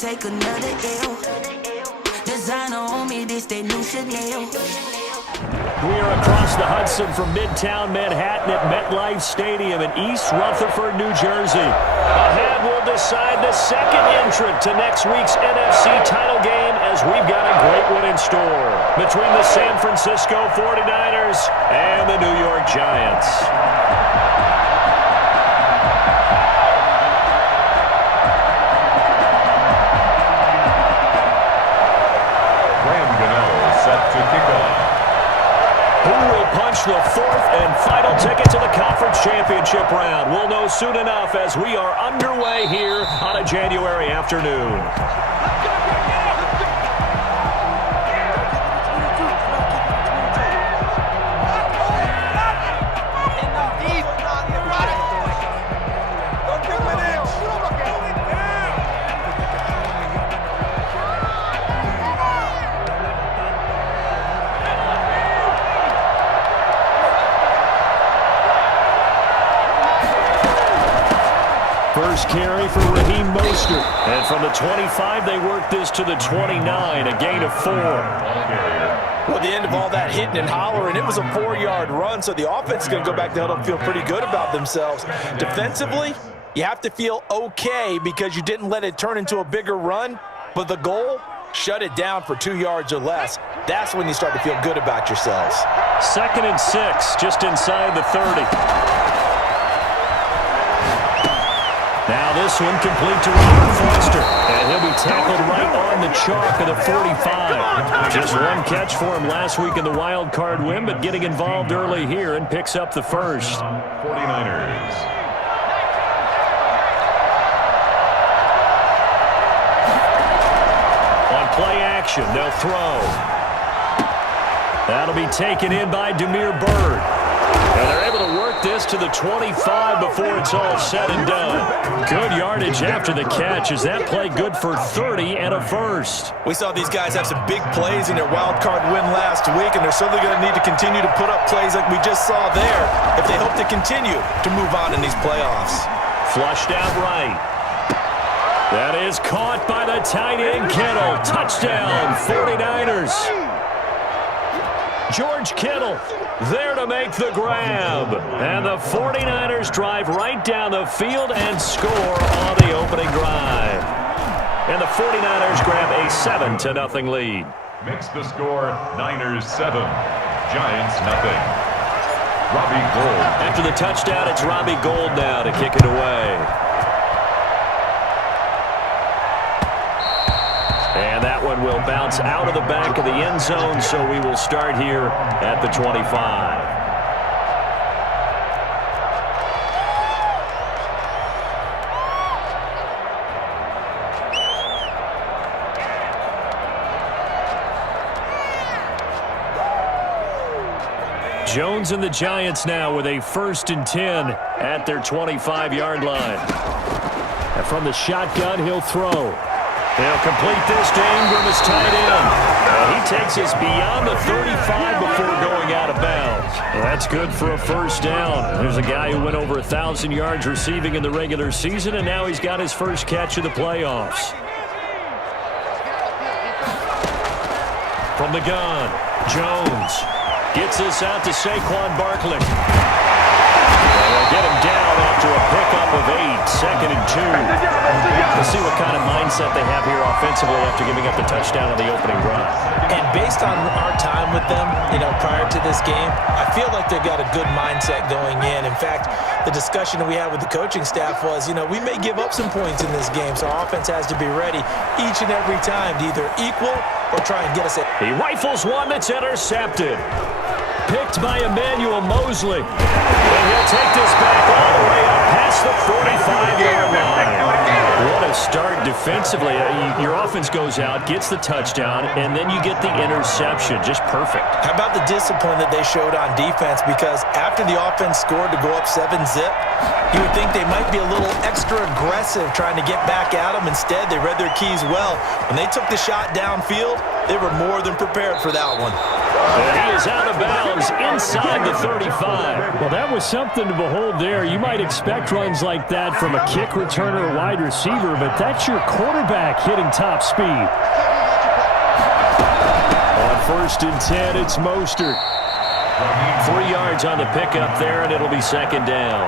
take another L. Designer on me, this they new Chanel. We are across the Hudson from Midtown Manhattan at MetLife Stadium in East Rutherford, New Jersey. A hand will decide the second entrant to next week's NFC title game, as we've got a great one in store between the San Francisco 49ers and the New York Giants. Set to kick off. Who will punch the fourth and final ticket to the conference championship round? We'll know soon enough as we are underway here on a January afternoon. First carry for Raheem Mostert. And from the 25, they work this to the 29, a gain of 4. Well, at the end of all that hitting and hollering, it was a 4-yard run, so the offense is going to go back to huddle and feel pretty good about themselves. Defensively, you have to feel okay because you didn't let it turn into a bigger run, but the goal, shut it down for 2 yards or less. That's when you start to feel good about yourselves. 2nd and 6, just inside the 30. Now this one complete to Robert Foster, and he'll be tackled right on the chalk of the 45. Just one catch for him last week in the wild card win, but getting involved early here and picks up the first. 49ers. On play action, they'll throw. That'll be taken in by Damiere Byrd. And they're able to work this to the 25 before it's all said and done. Good yardage after the catch. Is that play good for 30 and a first? We saw these guys have some big plays in their wild card win last week, and they're certainly going to need to continue to put up plays like we just saw there if they hope to continue to move on in these playoffs. Flushed out right. That is caught by the tight end Kittle. Touchdown, 49ers. George Kittle there to make the grab. And the 49ers drive right down the field and score on the opening drive. And the 49ers grab a 7-0 lead. Makes the score Niners 7, Giants 0. Robbie Gould. After the touchdown, it's Robbie Gould now to kick it away. And that one will bounce out of the back of the end zone, so we will start here at the 25. Jones and the Giants now with a 1st and 10 at their 25-yard line. And from the shotgun, he'll throw. They'll complete this to Ingram as tight end. And he takes us beyond the 35 before going out of bounds. Well, that's good for a first down. There's a guy who went over 1,000 yards receiving in the regular season, and now he's got his first catch of the playoffs. From the gun, Jones gets us out to Saquon Barkley. They'll get him down after a pickup of 8, 2nd and 2. We'll see what kind of mindset they have here offensively after giving up the touchdown on the opening drive. And based on our time with them, prior to this game, I feel like they've got a good mindset going in. In fact, the discussion that we had with the coaching staff was, we may give up some points in this game, so our offense has to be ready each and every time to either equal or try and get us. He rifles one that's intercepted. Picked by Emmanuel Mosley. And he'll take this back all the way up past the 45-yard line. What a start defensively. Your offense goes out, gets the touchdown, and then you get the interception. Just perfect. How about the discipline that they showed on defense? Because after the offense scored to go up 7-zip, you would think they might be a little extra aggressive trying to get back at them. Instead, they read their keys well. When they took the shot downfield, They were more than prepared for that one. And he is out of bounds inside the 35. Well, that was something to behold there. You might expect runs like that from a kick returner or wide receiver, but that's your quarterback hitting top speed. On 1st and 10, it's Mostert. 3 yards on the pickup there, and it'll be 2nd down.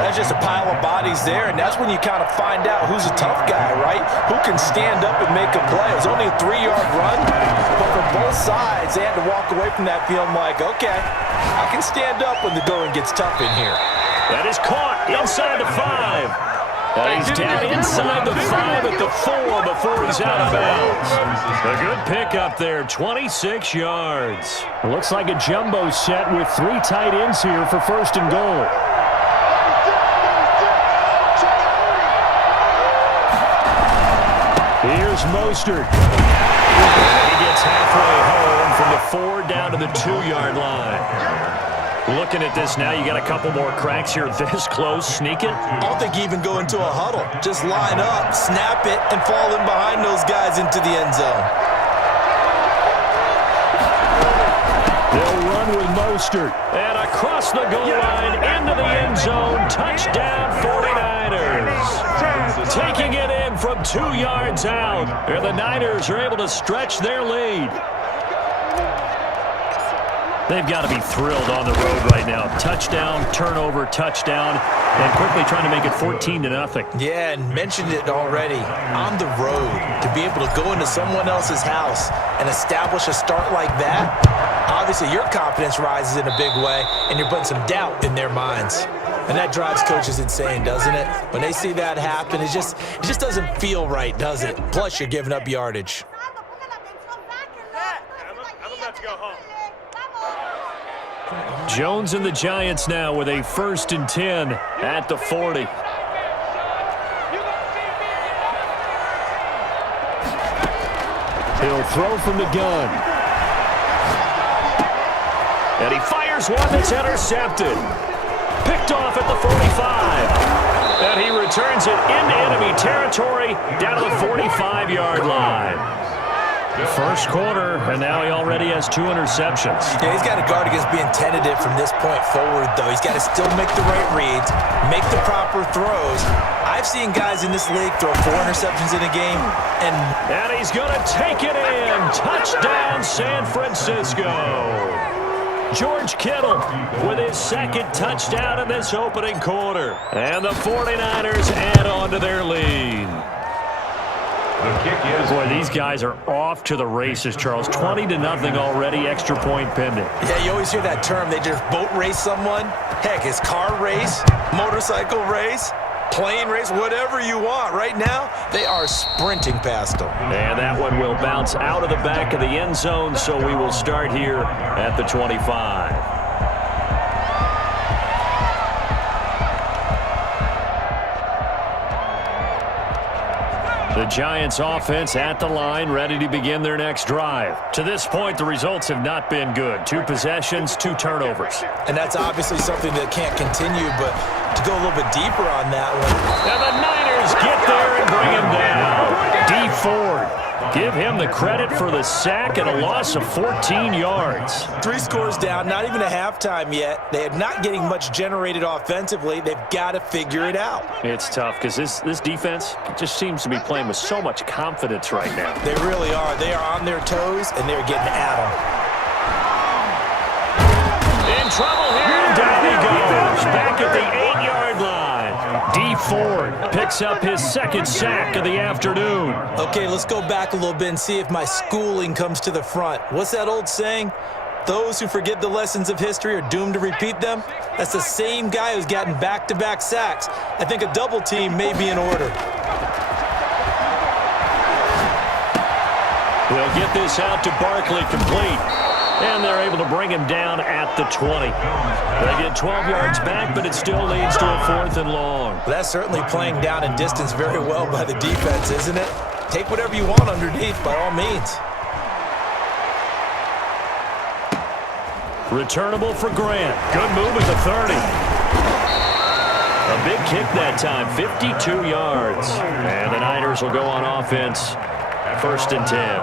That's just a pile of bodies there, and that's when you kind of find out who's a tough guy, right? Who can stand up and make a play. It was only a 3-yard run, but for both sides, they had to walk away from that feeling like, okay, I can stand up when the going gets tough in here. That is caught inside the 5. And he's down inside the 5 at the 4 before he's out of bounds. A good pickup there, 26 yards. It looks like a jumbo set with 3 tight ends here for 1st and goal. Here's Mostert. He gets halfway home from the 4 down to the 2-yard line. Looking at this now, you got a couple more cracks here this close. Sneak it. I don't think you even go into a huddle. Just line up, snap it, and fall in behind those guys into the end zone. They'll run with Mostert. And across the goal line, into the end zone. Touchdown 49ers. Taking it in from 2 yards out. And the Niners are able to stretch their lead. They've got to be thrilled on the road right now. Touchdown, turnover, touchdown, and quickly trying to make it 14-0. Yeah, and mentioned it already. On the road, to be able to go into someone else's house and establish a start like that, obviously your confidence rises in a big way, and you're putting some doubt in their minds. And that drives coaches insane, doesn't it? When they see that happen, it just doesn't feel right, does it? Plus, you're giving up yardage. Jones and the Giants now with a 1st and 10 at the 40. He'll throw from the gun. And he fires one that's intercepted. Picked off at the 45. And he returns it into enemy territory down to the 45-yard line. First quarter, and now he already has 2 interceptions. Yeah, he's got to guard against being tentative from this point forward, though. He's got to still make the right reads, make the proper throws. I've seen guys in this league throw 4 interceptions in a game, and he's going to take it in. Touchdown, San Francisco. George Kittle with his 2nd touchdown in this opening quarter. And the 49ers add on to their lead. The kick is... Boy, these guys are off to the races, Charles. 20-0 already, extra point pending. Yeah, you always hear that term. They just boat race someone. Heck, it's car race, motorcycle race, plane race, whatever you want. Right now, they are sprinting past them. And that one will bounce out of the back of the end zone, so we will start here at the 25. The Giants offense at the line, ready to begin their next drive. To this point, the results have not been good. 2 possessions, 2 turnovers. And that's obviously something that can't continue, but to go a little bit deeper on that one. And the Niners get there and bring him down. Dee Ford, give him the credit for the sack and a loss of 14 yards. 3 scores down, not even a halftime yet. They are not getting much generated offensively. They've got to figure it out. It's tough because this defense just seems to be playing with so much confidence right now. They really are. They are on their toes, and they're getting at them. In trouble here, and down he goes. Back at the 8-yard line. Dee Ford picks up his 2nd sack of the afternoon. Okay, let's go back a little bit and see if my schooling comes to the front. What's that old saying? Those who forget the lessons of history are doomed to repeat them. That's the same guy who's gotten back-to-back sacks. I think a double team may be in order. They'll get this out to Barkley complete. And they're able to bring him down at the 20. They get 12 yards back, but it still leads to a 4th and long. Well, that's certainly playing down in distance very well by the defense, isn't it? Take whatever you want underneath, by all means. Returnable for Grant. Good move at the 30. A big kick that time, 52 yards. And the Niners will go on offense. 1st and 10.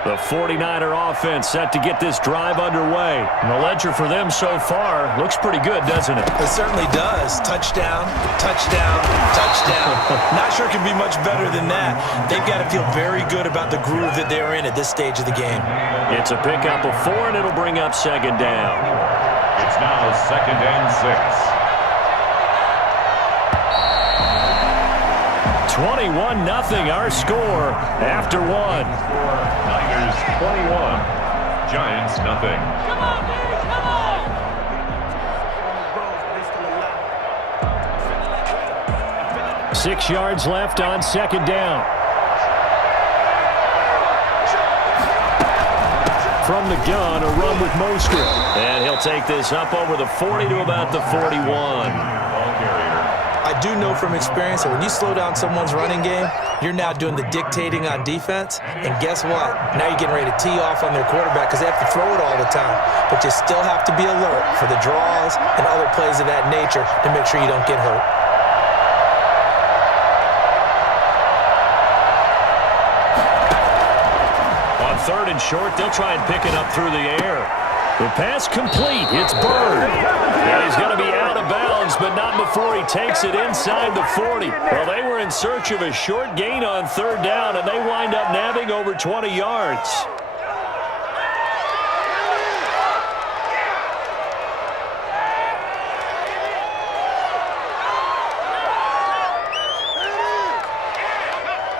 The 49er offense set to get this drive underway. And the ledger for them so far looks pretty good, doesn't it? It certainly does. Touchdown, touchdown, touchdown. Not sure it can be much better than that. They've got to feel very good about the groove that they're in at this stage of the game. It's a pickup of 4, and it'll bring up second down. It's now 2nd and 6. 21-0 our score after 1. Niners 21, Giants nothing. Come on, baby, come on! 6 yards left on second down. From the gun, a run with Mostert. And he'll take this up over the 40 to about the 41. Ball carrier. I do know from experience that when you slow down someone's running game, you're now doing the dictating on defense. And guess what? Now you're getting ready to tee off on their quarterback because they have to throw it all the time. But you still have to be alert for the draws and other plays of that nature to make sure you don't get hurt. On 3rd and short, they'll try and pick it up through the air. The pass complete. It's Bird. And he's going to be out of bounds, but not before he takes it inside the 40. Well, they were in search of a short gain on 3rd down, and they wind up nabbing over 20 yards.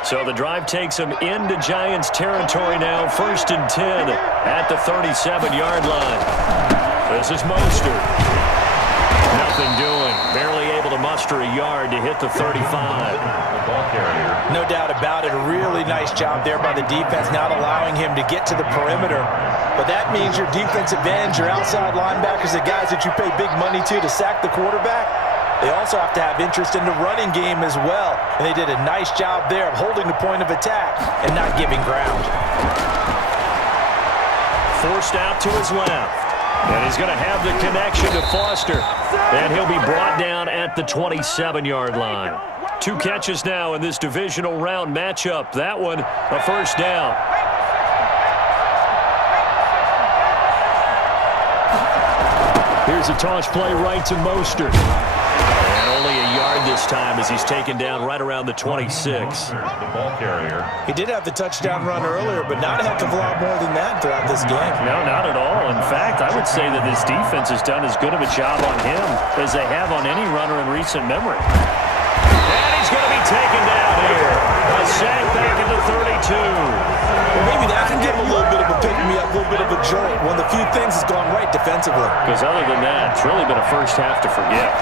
So the drive takes them into Giants territory now. 1st and 10 at the 37-yard line. This is Mostert. Nothing doing. Barely able to muster a yard to hit the 35. The ball carrier. No doubt about it. A really nice job there by the defense, not allowing him to get to the perimeter. But that means your defensive ends, your outside linebackers, the guys that you pay big money to sack the quarterback, they also have to have interest in the running game as well. And they did a nice job there of holding the point of attack and not giving ground. Forced out to his left. And he's going to have the connection to Foster. And he'll be brought down at the 27-yard line. 2 catches now in this divisional round matchup. That one, a first down. Here's a toss play right to Mostert. And only a yard this time as he's taken down right around the 26. The ball carrier. He did have the touchdown run earlier, but not a heck of a lot more than that throughout this game. No, not at all. In fact, I would say that this defense has done as good of a job on him as they have on any runner in recent memory. And he's going to be taken down here. A sack back at the 32. Well, maybe that can give him a little bit of a pick-me-up, a little bit of a jolt. One of the few things has gone right defensively. Because other than that, it's really been a first half to forget.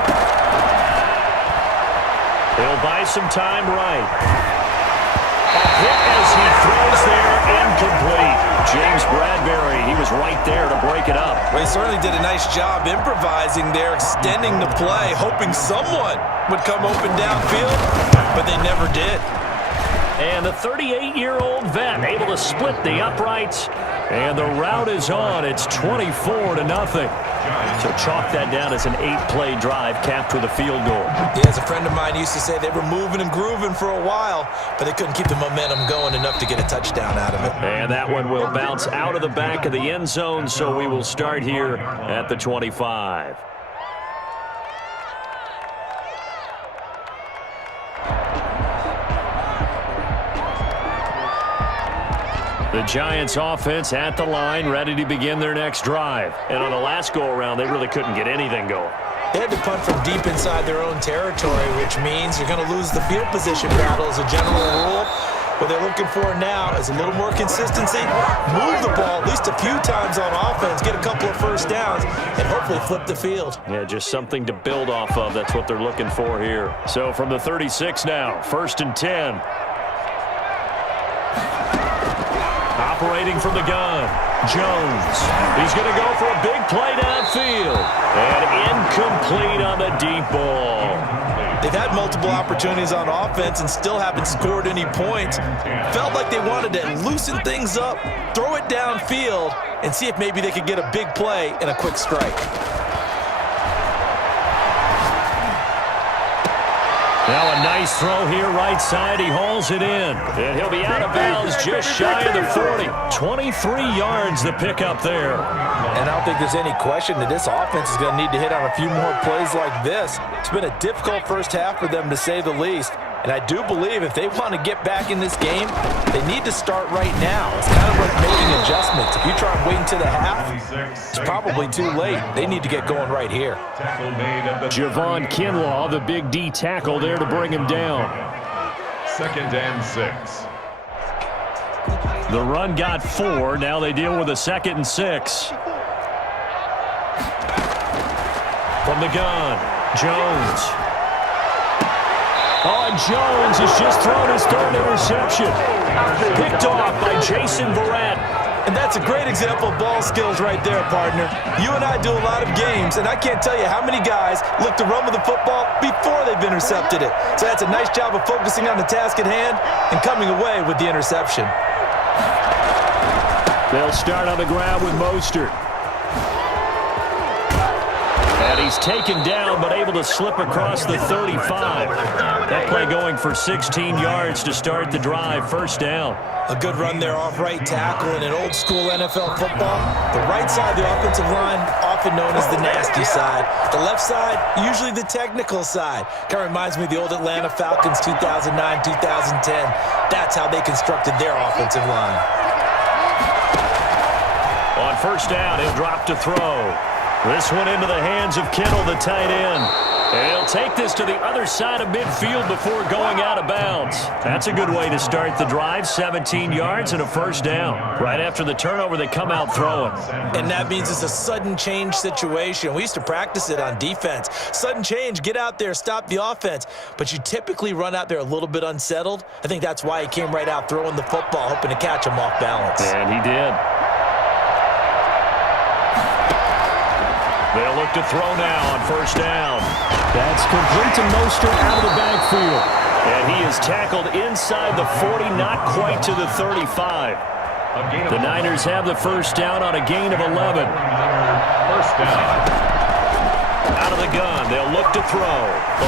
He'll buy some time right. A hit as he throws there, incomplete. James Bradbury, he was right there to break it up. Well, he certainly did a nice job improvising there, extending the play, hoping someone would come open downfield, but they never did. And the 38-year-old vet able to split the uprights. And the route is on. It's 24-0. So chalk that down as an 8-play drive capped with a field goal. Yeah, as a friend of mine used to say, they were moving and grooving for a while, but they couldn't keep the momentum going enough to get a touchdown out of it. And that one will bounce out of the back of the end zone, so we will start here at the 25. The Giants offense at the line, ready to begin their next drive. And on the last go-around, they really couldn't get anything going. They had to punt from deep inside their own territory, which means you're going to lose the field position battle as a general rule. What they're looking for now is a little more consistency, move the ball at least a few times on offense, get a couple of first downs, and hopefully flip the field. Yeah, just something to build off of. That's what they're looking for here. So from the 36 now, 1st and 10. Operating from the gun, Jones. He's going to go for a big play downfield. And incomplete on the deep ball. They've had multiple opportunities on offense and still haven't scored any points. Felt like they wanted to loosen things up, throw it downfield, and see if maybe they could get a big play and a quick strike. Now a nice throw here right side. He hauls it in. And he'll be out of bounds just shy of the 40. 23 yards the pickup there. And I don't think there's any question that this offense is going to need to hit on a few more plays like this. It's been a difficult first half for them, to say the least. And I do believe if they want to get back in this game, they need to start right now. It's kind of like making adjustments. If you try and wait until the half, it's probably too late. They need to get going right here. Tackle made at the Javon Kinlaw, the big D tackle there to bring him down. 2nd and 6. The run got 4. Now they deal with a 2nd and 6. From the gun, Jones. Oh, and Jones has just thrown his 3rd interception. Picked off by Jason Verrett. And that's a great example of ball skills right there, partner. You and I do a lot of games, and I can't tell you how many guys look to run with the football before they've intercepted it. So that's a nice job of focusing on the task at hand and coming away with the interception. They'll start on the ground with Mostert. And he's taken down but able to slip across the 35. That play going for 16 yards to start the drive. 1st down. A good run there off right tackle in an old school NFL football. The right side of the offensive line, often known as the nasty side. The left side, usually the technical side. Kind of reminds me of the old Atlanta Falcons 2009, 2010. That's how they constructed their offensive line. On 1st down, he'll drop to throw. This one into the hands of Kittle, the tight end. And he'll take this to the other side of midfield before going out of bounds. That's a good way to start the drive. 17 yards and a 1st down. Right after the turnover, they come out throwing. And that means it's a sudden change situation. We used to practice it on defense. Sudden change, get out there, stop the offense. But you typically run out there a little bit unsettled. I think that's why he came right out throwing the football, hoping to catch him off balance. And he did. They'll look to throw now on 1st down. That's complete to Mostert out of the backfield. And he is tackled inside the 40, not quite to the 35. The Niners have the 1st down on a gain of 11. 1st down. Out of the gun, they'll look to throw.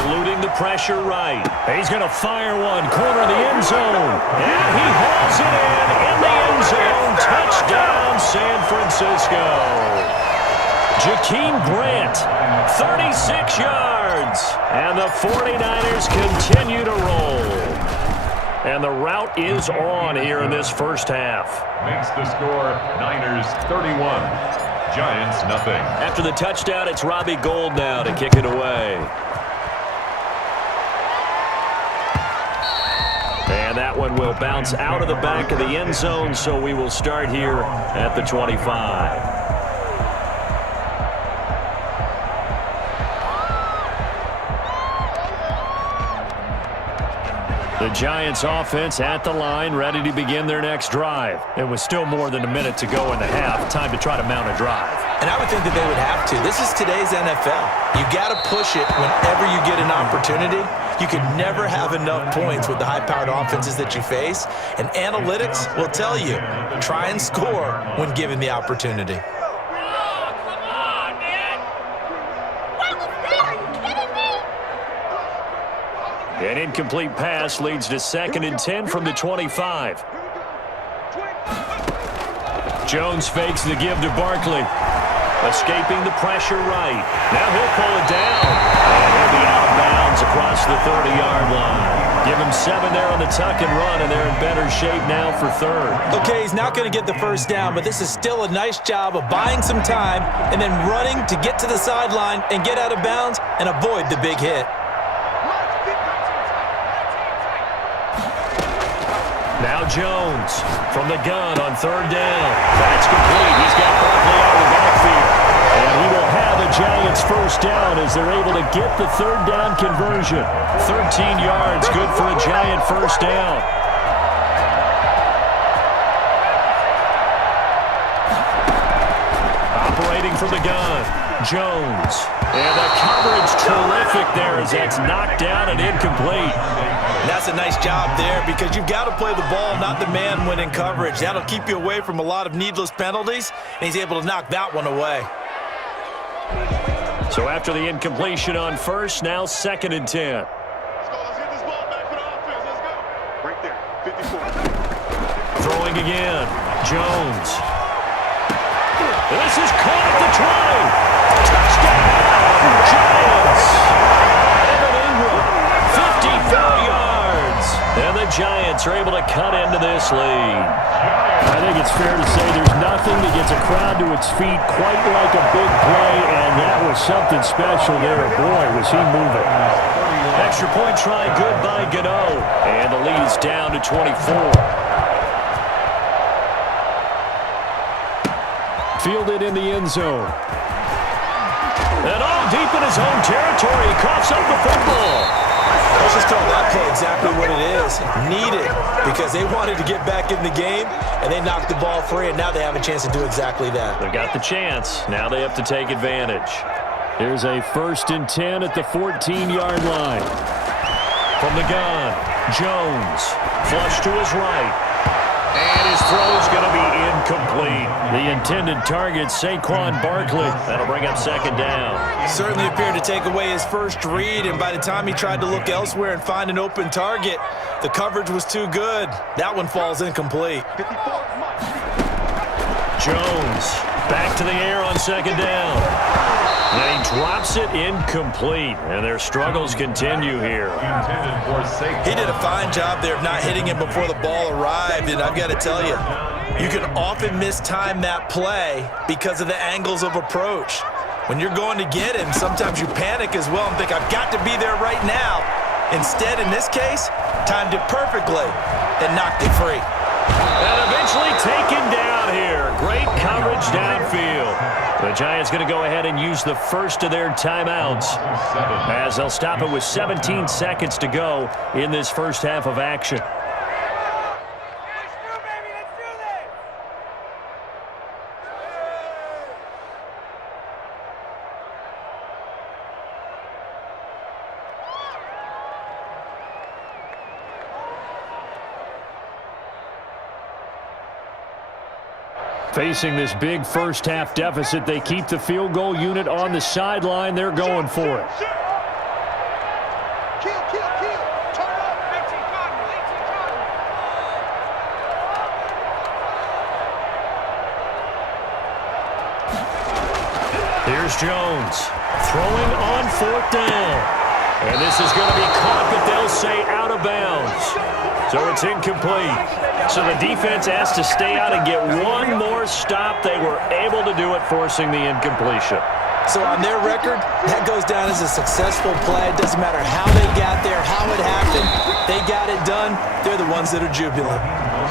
Eluding the pressure right. He's going to fire one, corner of the end zone. And he hauls it in the end zone. Touchdown, San Francisco. Jakeem Grant, 36 yards. And the 49ers continue to roll. And the route is on here in this 1st half. Makes the score Niners 31, Giants nothing. After the touchdown, it's Robbie Gould now to kick it away. And that one will bounce out of the back of the end zone, so we will start here at the 25. The Giants offense at the line, ready to begin their next drive. It was still more than a minute to go in the half. Time to try to mount a drive. And I would think that they would have to. This is today's NFL. You got to push it whenever you get an opportunity. You can never have enough points with the high-powered offenses that you face. And analytics will tell you, try and score when given the opportunity. An incomplete pass leads to 2nd and 10 from the 25. Jones fakes the give to Barkley. Escaping the pressure right. Now he'll pull it down. And he'll be out of bounds across the 30-yard line. Give him 7 there on the tuck and run, and they're in better shape now for 3rd. Okay, he's not going to get the 1st down, but this is still a nice job of buying some time and then running to get to the sideline and get out of bounds and avoid the big hit. Now Jones from the gun on 3rd down. That's complete. He's got Barkley out of the backfield. And he will have a Giants 1st down as they're able to get the 3rd down conversion. 13 yards, good for a Giant 1st down. Operating from the gun, Jones. And the coverage terrific there as that's knocked down and incomplete. And that's a nice job there because you've got to play the ball, not the man when in coverage. That'll keep you away from a lot of needless penalties, and he's able to knock that one away. So after the incompletion on 1st, now 2nd and 10. again. Jones. This is caught at the 20. Touchdown, Giants. Evan Ingram, 54 yards. And the Giants are able to cut into this lead. I think it's fair to say there's nothing that gets a crowd to its feet quite like a big play, and that was something special there. Boy, was he moving. Extra point try good by Gano. And the lead is down to 24. Fielded in the end zone. And all deep in his own territory. He coughs up the football. Let's just call that play exactly what it is. Needed, because they wanted to get back in the game, and they knocked the ball free, and now they have a chance to do exactly that. They got the chance. Now they have to take advantage. Here's a 1st and 10 at the 14-yard line. From the gun, Jones. Flush to his right. And his throw is going to be incomplete. The intended target, Saquon Barkley. That'll bring up 2nd down. Certainly appeared to take away his first read, and by the time he tried to look elsewhere and find an open target, the coverage was too good. That one falls incomplete. Jones back to the air on 2nd down. And he drops it incomplete. And their struggles continue here. He did a fine job there of not hitting him before the ball arrived, and I've got to tell you, you can often mistime that play because of the angles of approach. When you're going to get him, sometimes you panic as well and think, I've got to be there right now. Instead, in this case, timed it perfectly and knocked it free. And eventually taken down here. Great coverage downfield. The Giants going to go ahead and use the first of their timeouts as they'll stop it with 17 seconds to go in this first half of action. Facing this big first-half deficit, they keep the field goal unit on the sideline. They're going for it. Here's Jones throwing on 4th down. And this is going to be caught, but they'll say out of bounds. So it's incomplete. So the defense has to stay out and get one more stop. They were able to do it, forcing the incompletion. So on their record, that goes down as a successful play. It doesn't matter how they got there, how it happened. They got it done. They're the ones that are jubilant.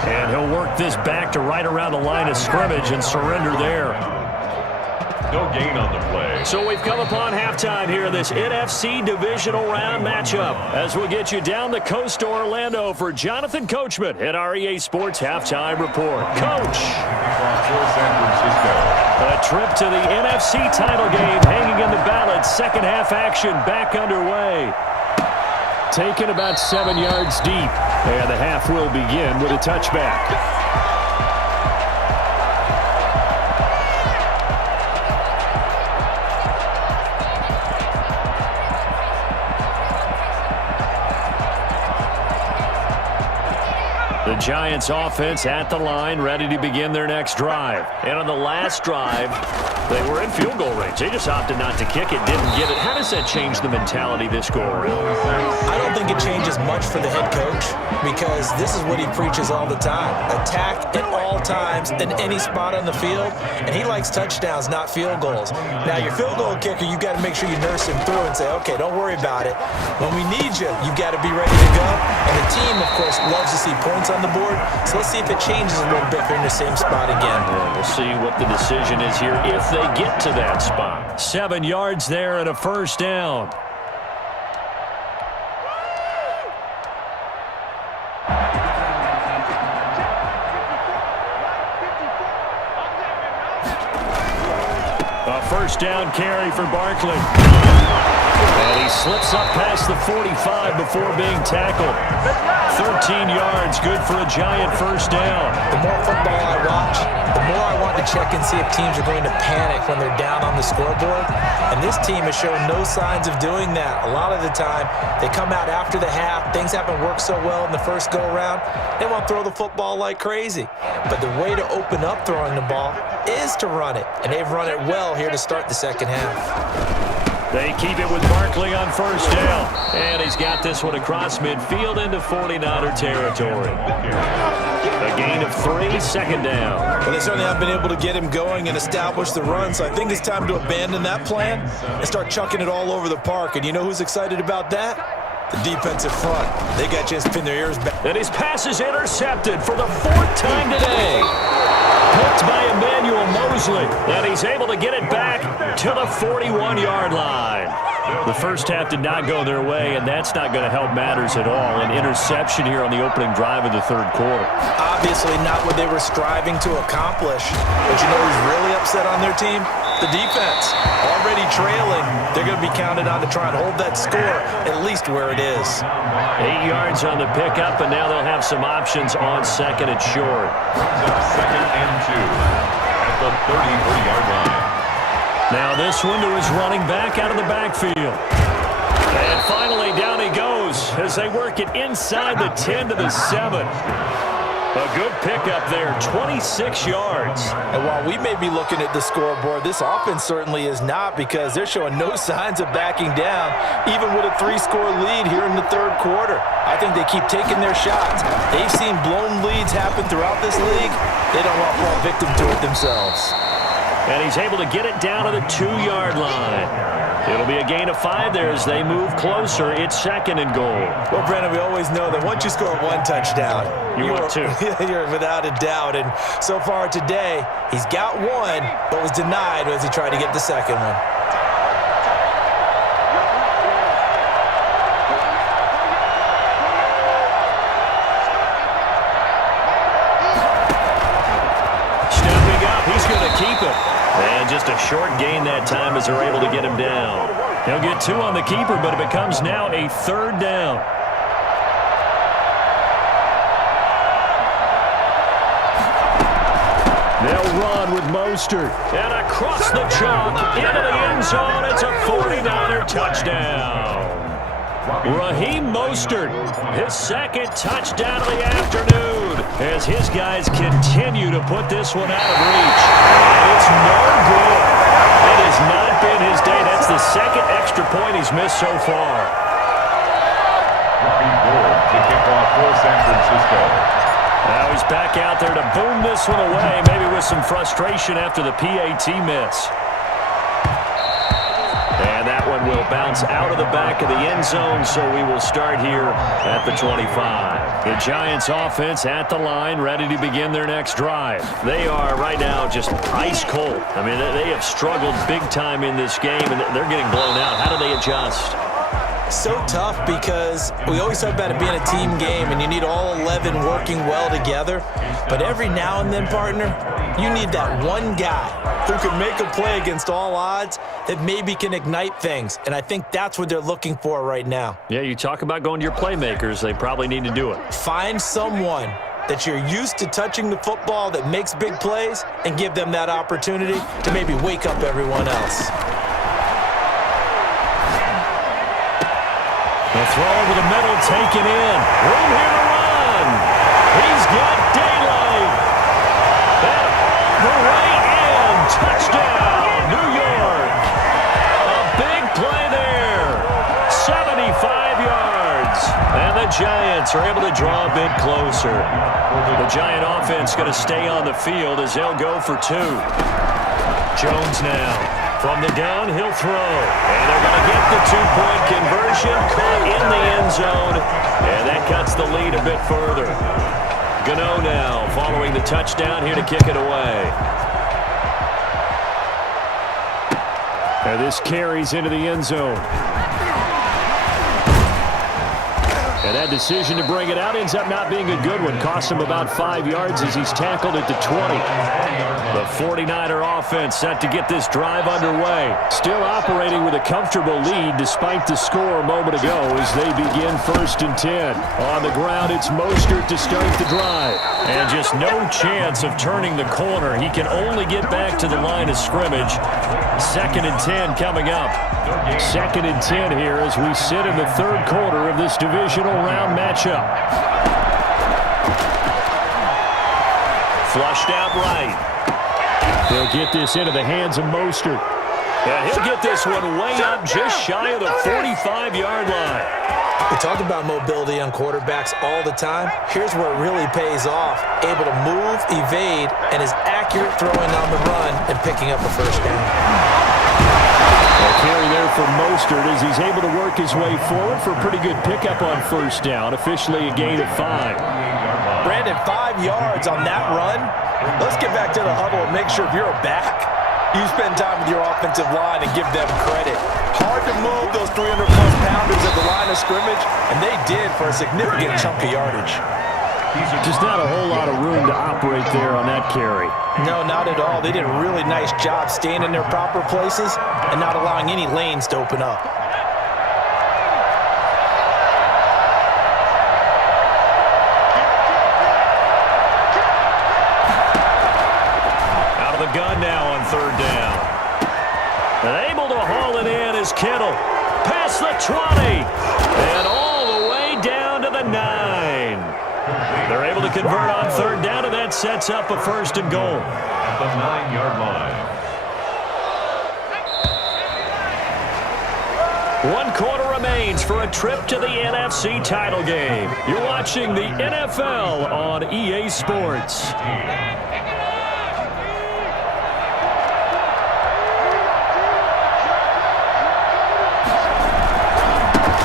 And he'll work this back to right around the line of scrimmage and surrender there. No gain on the play. So we've come upon halftime here in this NFC divisional round matchup as we'll get you down the coast to Orlando for Jonathan Coachman at our EA Sports Halftime Report. Coach. For San Francisco. A trip to the NFC title game hanging in the balance. Second half action back underway. Taken about 7 yards deep. And the half will begin with a touchback. The Giants offense at the line, ready to begin their next drive. And on the last drive, they were in field goal range. They just opted not to kick it, didn't get it. How does that change the mentality this go-around? I don't think it changes much for the head coach because this is what he preaches all the time. Attack at all times in any spot on the field, and he likes touchdowns, not field goals. Now, your field goal kicker, you got to make sure you nurse him through and say, okay, don't worry about it. When we need you, you got to be ready to go. And the team, of course, loves to see points on the board, so let's see if it changes a little bit if they're in the same spot again. Yeah, we'll see what the decision is here if they get to that spot. 7 yards there and a first down. A first down carry for Barkley. And he slips up past the 45 before being tackled. 13 yards, good for a Giant first down. The more football I watch, the the more I want to check and see if teams are going to panic when they're down on the scoreboard. And this team has shown no signs of doing that. A lot of the time, they come out after the half. Things haven't worked so well in the first go-around. They want to throw the football like crazy. But the way to open up throwing the ball is to run it. And they've run it well here to start the second half. They keep it with Barkley on first down. And he's got this one across midfield into 49er territory. A gain of 3, second down. Well, they certainly haven't been able to get him going and establish the run, so I think it's time to abandon that plan and start chucking it all over the park. And you know who's excited about that? The defensive front. They got a chance to pin their ears back. And his pass is intercepted for the 4th time today. Picked by Emmanuel Mosley, and he's able to get it back to the 41-yard line. The first half did not go their way, and that's not going to help matters at all. An interception here on the opening drive of the third quarter. Obviously not what they were striving to accomplish. But you know who's really upset on their team? The defense. Already trailing. They're going to be counted on to try and hold that score at least where it is. 8 yards on the pickup, and now they'll have some options on second and short. Second and 2 at the 33-yard line. Now this one to his running back out of the backfield. And finally down he goes as they work it inside the 10 to the 7. A good pickup there, 26 yards. And while we may be looking at the scoreboard, this offense certainly is not, because they're showing no signs of backing down, even with a 3-score lead here in the third quarter. I think they keep taking their shots. They've seen blown leads happen throughout this league. They don't want to fall victim to it themselves. And he's able to get it down to the 2-yard line. It'll be a gain of 5 there as they move closer. It's second and goal. Well, Brandon, we always know that once you score 1 touchdown, you want 2. You're without a doubt. And so far today, he's got 1, but was denied as he tried to get the second one. Stepping up, he's going to keep it. And just a short gain that time as they're able to get him down. He'll get 2 on the keeper, but it becomes now a 3rd down. They'll run with Mostert. And across the chalk, into the end zone, it's a 49er touchdown. Raheem Mostert, his 2nd touchdown of the afternoon, as his guys continue to put this one out of reach. It's no good. It has not been his day. That's the 2nd extra point he's missed so far. Robbie Ford to kick off for San Francisco. Now he's back out there to boom this one away, maybe with some frustration after the PAT miss. And that one will bounce out of the back of the end zone, so we will start here at the 25. The Giants offense at the line, ready to begin their next drive. They are right now just ice cold. I mean, they have struggled big time in this game, and they're getting blown out. How do they adjust? So tough, because we always talk about it being a team game and you need all 11 working well together. But every now and then, partner, you need that one guy who can make a play against all odds that maybe can ignite things. And I think that's what they're looking for right now. Yeah, you talk about going to your playmakers. They probably need to do it. Find someone that you're used to touching the football that makes big plays and give them that opportunity to maybe wake up everyone else. The throw over the middle, taken in. Room here to run. He's got daylight. And all the way in. Touchdown, New York. A big play there. 75 yards. And the Giants are able to draw a bit closer. The Giant offense going to stay on the field as they'll go for 2. Jones now. From the gun, he'll throw. And they're going to get the 2-point conversion. Caught in the end zone. And that cuts the lead a bit further. Gano now following the touchdown here to kick it away. And this carries into the end zone. And that decision to bring it out ends up not being a good one. Cost him about 5 yards as he's tackled at the 20. The 49er offense set to get this drive underway. Still operating with a comfortable lead despite the score a moment ago as they begin 1st and 10. On the ground, it's Mostert to start the drive. And just no chance of turning the corner. He can only get back to the line of scrimmage. 2nd and 10 coming up. 2nd and 10 here as we sit in the 3rd quarter of this divisional round matchup. Flushed out right. They'll get this into the hands of Mostert. And he'll get this one way up just shy of the 45-yard line. We talk about mobility on quarterbacks all the time. Here's where it really pays off. Able to move, evade, and is accurate throwing on the run and picking up a 1st down. A carry there for Mostert as he's able to work his way forward for a pretty good pickup on 1st down. Officially a gain of 5. Brandon, 5 yards on that run. Let's get back to the huddle and make sure if you're a back, you spend time with your offensive line and give them credit. Hard to move those 300-plus pounders at the line of scrimmage, and they did for a significant chunk of yardage. Just not a whole lot of room to operate there on that carry. No, not at all. They did a really nice job staying in their proper places and not allowing any lanes to open up. Out of the gun now on 3rd down. And able to haul it in is Kittle. Past the 20. And all the way down to the 9. They're able to convert on 3rd down, and that sets up a 1st and goal. At the 9-yard line. 1 quarter remains for a trip to the NFC title game. You're watching the NFL on EA Sports.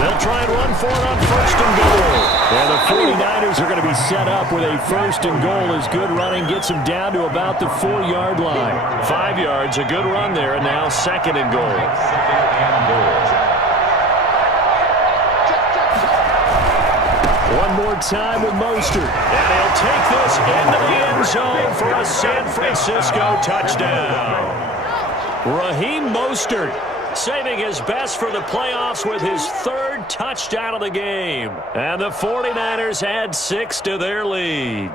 They'll try and run for it on 1st and goal. And the 49ers are going to be set up with a 1st and goal as good running gets them down to about the 4-yard line. 5 yards, a good run there, and now 2nd and goal. 2nd and goal. One more time with Mostert. And they'll take this into the end zone for a San Francisco touchdown. Raheem Mostert saving his best for the playoffs with his 3rd touchdown of the game. And the 49ers add 6 to their lead.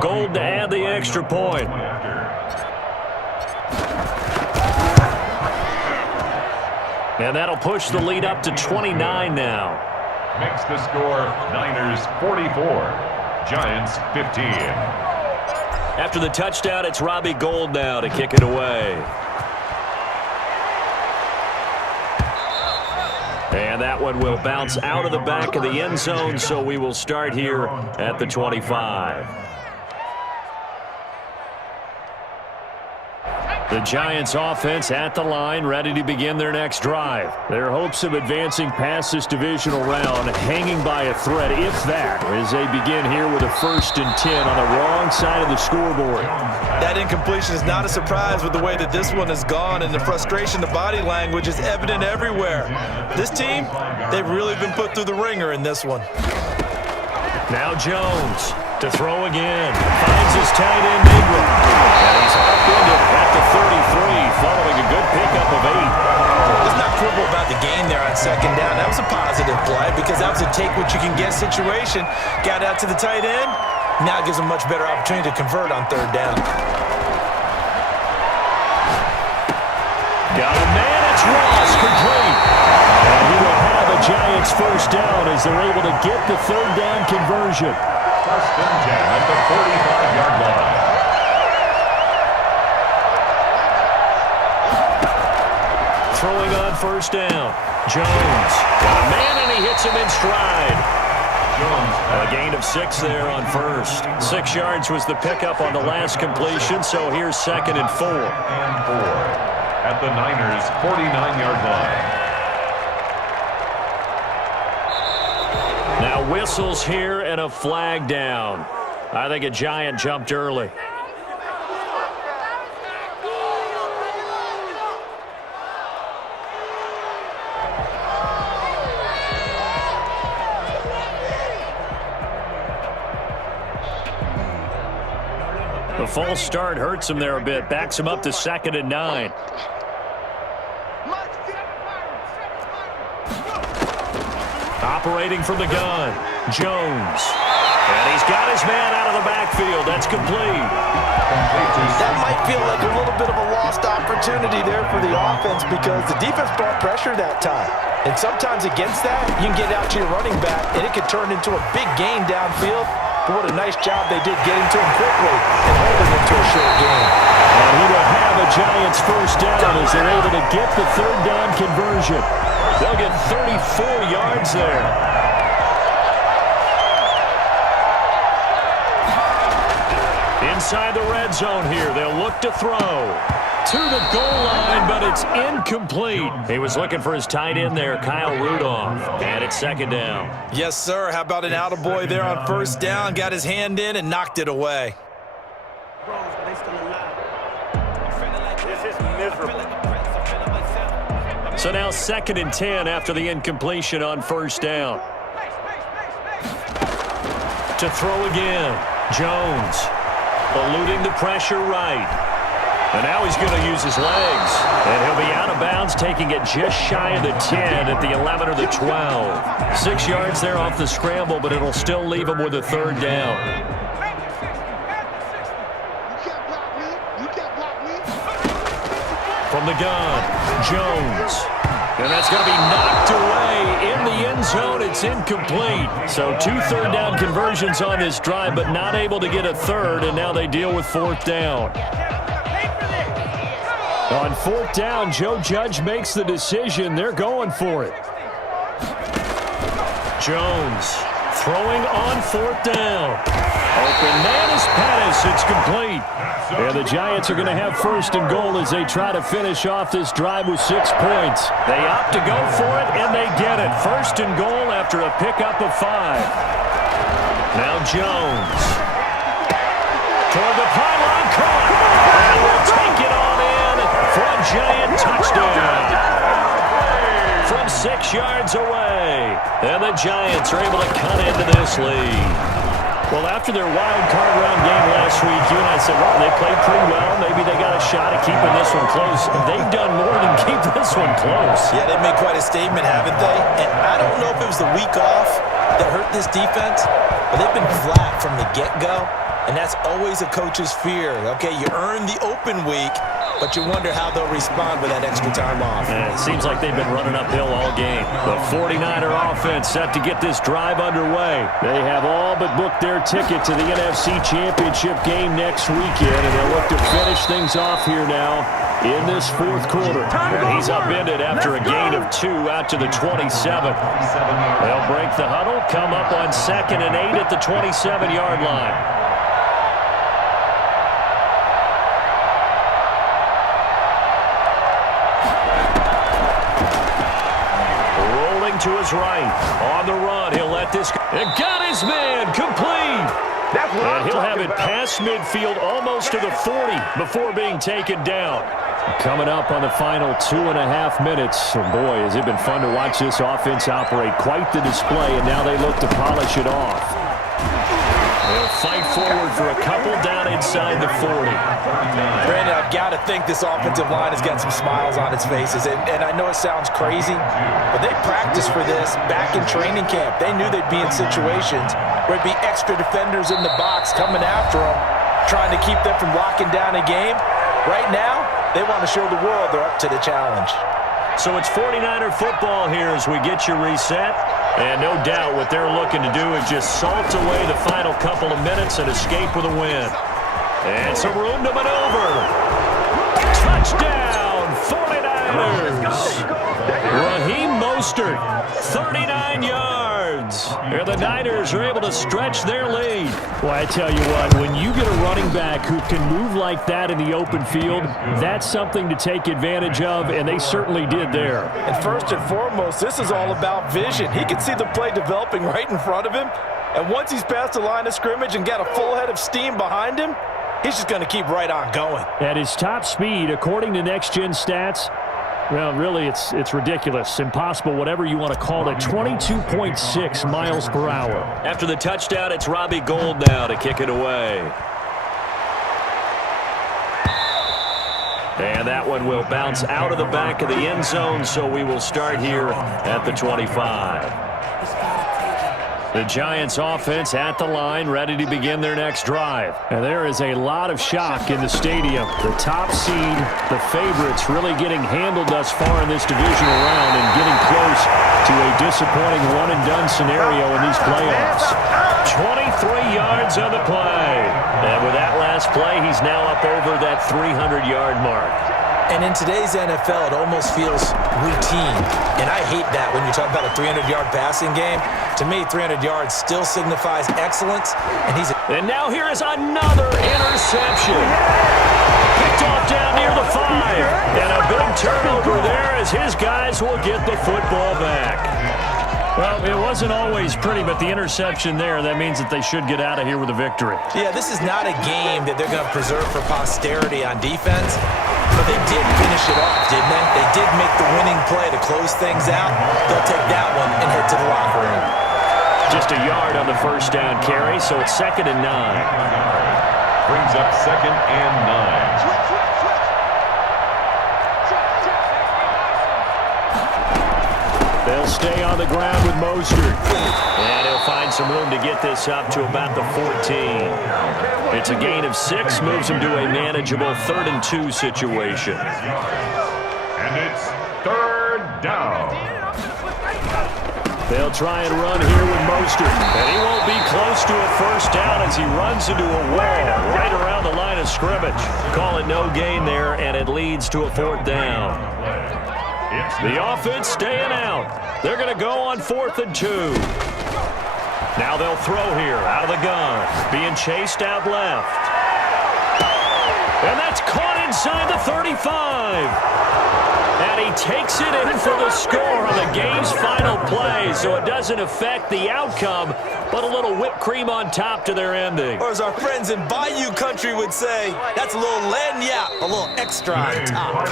Gold to add the extra point. And that'll push the lead up to 29 now. Makes the score Niners 44, Giants 15. After the touchdown, it's Robbie Gould now to kick it away. And that one will bounce out of the back of the end zone, so we will start here at the 25. The Giants offense at the line, ready to begin their next drive. Their hopes of advancing past this divisional round hanging by a thread, if that, as they begin here with a 1st and 10 on the wrong side of the scoreboard. That incompletion is not a surprise with the way that this one has gone, and the frustration, the body language is evident everywhere. This team, they've really been put through the ringer in this one. Now Jones to throw again. Finds his tight end Ingram. And he's upended at the 33 following a good pickup of 8. Let's not quibble about the gain there on 2nd down. That was a positive play because that was a take-what-you-can-get situation. Got out to the tight end. Now gives him much better opportunity to convert on 3rd down. Got a man. It's Ross complete. And he will have a Giants 1st down as they're able to get the 3rd down conversion. 1st and 10 at the 45-yard line. Throwing on 1st down. Jones got a man, and he hits him in stride. Jones A gain of 6 there on 1st. 6 yards was the pickup on the last completion, so here's 2nd and 4. and 4 at the Niners' 49-yard line. Now whistles here and a flag down. I think a Giant jumped early. The false start hurts him there a bit. Backs him up to 2nd and 9. Operating from the gun, Jones. And he's got his man out of the backfield. That's complete. That might feel like a little bit of a lost opportunity there for the offense because the defense brought pressure that time. And sometimes against that, you can get out to your running back, and it could turn into a big gain downfield. But what a nice job they did getting to him quickly and holding him to a short gain. And he will have a Giants first down as they're able to get the 3rd down conversion. They'll get 34 yards there. Inside the red zone here, they'll look to throw. To the goal line, but it's incomplete. He was looking for his tight end there, Kyle Rudolph. And it's 2nd down. Yes, sir. How about an attaboy there on 1st down? Got his hand in and knocked it away. This is miserable. So now 2nd and 10 after the incompletion on 1st down. To throw again, Jones. Eluding the pressure right. And now he's going to use his legs. And he'll be out of bounds, taking it just shy of the 10 at the 11 or the 12. 6 yards there off the scramble, but it'll still leave him with a 3rd down. From the gun, Jones. And that's going to be knocked away in the end zone. It's incomplete. So 2 3rd down conversions on this drive, but not able to get a 3rd, and now they deal with 4th down. On 4th down, Joe Judge makes the decision. They're going for it. Jones throwing on 4th down. Open man is Pettis. It's complete. And the Giants are going to have 1st and goal as they try to finish off this drive with 6 points. They opt to go for it, and they get it. 1st and goal after a pickup of 5. Now Jones. Toward the pylon, caught. And will take it on in for a Giant touchdown. From 6 yards away. And the Giants are able to cut into this lead. Well, after their wild card round game last week, you and I said, well, they played pretty well. Maybe they got a shot at keeping this one close. They've done more than keep this one close. Yeah, they've made quite a statement, haven't they? And I don't know if it was the week off that hurt this defense, but they've been flat from the get-go, and that's always a coach's fear. Okay, you earn the open week, but you wonder how they'll respond with that extra time off. And it seems like they've been running uphill all game. The 49er offense set to get this drive underway. They have all but booked their ticket to the NFC Championship game next weekend, and they'll look to finish things off here now in this 4th quarter. And he's upended after a gain of 2 out to the 27. They'll break the huddle, come up on 2nd and 8 at the 27-yard line. To his right, on the run, he'll let this go. And got his man, complete. And he'll have it past midfield, almost to the 40, before being taken down. Coming up on the final 2.5 minutes. And boy, has it been fun to watch this offense operate. Quite the display, and now they look to polish it off. They'll fight forward for a couple down inside the 40. Brandon, I've got to think this offensive line has got some smiles on its faces. And I know it sounds crazy, but they practiced for this back in training camp. They knew they'd be in situations where it'd be extra defenders in the box coming after them, trying to keep them from locking down a game. Right now, they want to show the world they're up to the challenge. So it's 49er football here as we get you reset. And no doubt what they're looking to do is just salt away the final couple of minutes and escape with a win. And some room to maneuver. Touchdown, 49ers. Raheem Mostert, 39 yards. yards. And the Niners are able to stretch their lead. Well, I tell you what, when you get a running back who can move like that in the open field, that's something to take advantage of, and they certainly did there. And first and foremost, this is all about vision. He can see the play developing right in front of him, and once he's past the line of scrimmage and got a full head of steam behind him, he's just going to keep right on going. At his top speed, according to Next Gen Stats, well, really, it's ridiculous, impossible, whatever you want to call it, 22.6 miles per hour. After the touchdown, it's Robbie Gould now to kick it away. And that one will bounce out of the back of the end zone, so we will start here at the 25. The Giants offense at the line, ready to begin their next drive. And there is a lot of shock in the stadium. The top seed, the favorites, really getting handled thus far in this divisional round and getting close to a disappointing one-and-done scenario in these playoffs. 23 yards on the play. And with that last play, he's now up over that 300-yard mark. And in today's NFL, it almost feels routine. And I hate that when you talk about a 300-yard passing game. To me, 300 yards still signifies excellence. And now here is another interception. Picked off down near the 5. And a big turnover there as his guys will get the football back. Well, it wasn't always pretty, but the interception there, that means that they should get out of here with a victory. Yeah, this is not a game that they're going to preserve for posterity on defense, but they did finish it off, didn't they? They did make the winning play to close things out. They'll take that one and head to the locker room. Just a yard on the first down carry, so it's 2nd and 9. Brings up 2nd and 9. They'll stay on the ground with Mostert. And he'll find some room to get this up to about the 14. It's a gain of 6, moves him to a manageable 3rd and 2 situation. And it's 3rd down. They'll try and run here with Mostert. And he won't be close to a first down as he runs into a wall right around the line of scrimmage. Call it no gain there, and it leads to a 4th down. The offense staying out. They're going to go on 4th and 2. Now they'll throw here out of the gun. Being chased out left. And that's caught inside the 35. And he takes it in for the score on the game's final play, so it doesn't affect the outcome, but a little whipped cream on top to their ending. Or as our friends in Bayou Country would say, that's a little lagniappe, a little extra on top.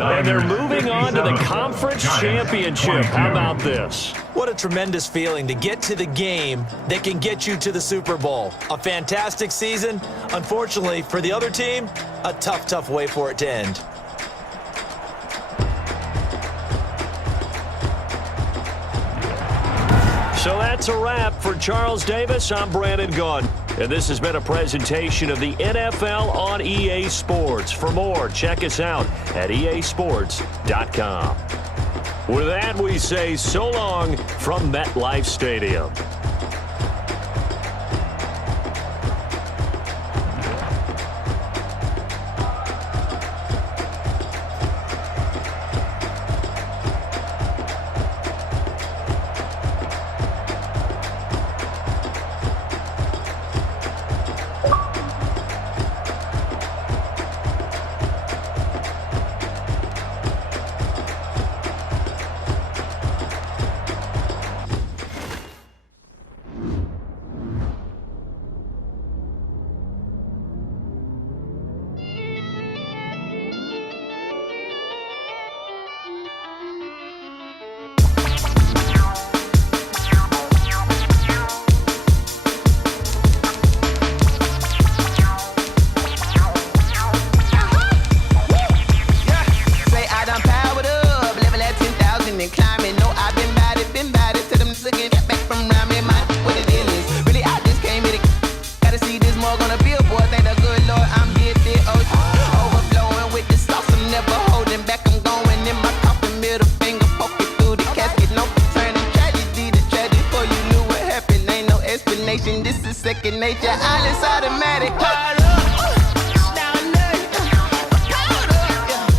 And they're moving on to the conference championship. How about this? What a tremendous feeling to get to the game that can get you to the Super Bowl. A fantastic season. Unfortunately, for the other team, a tough, tough way for it to end. So that's a wrap for Charles Davis. I'm Brandon Gaudin. And this has been a presentation of the NFL on EA Sports. For more, check us out at easports.com. With that, we say so long from MetLife Stadium. This is second nature, all is automatic.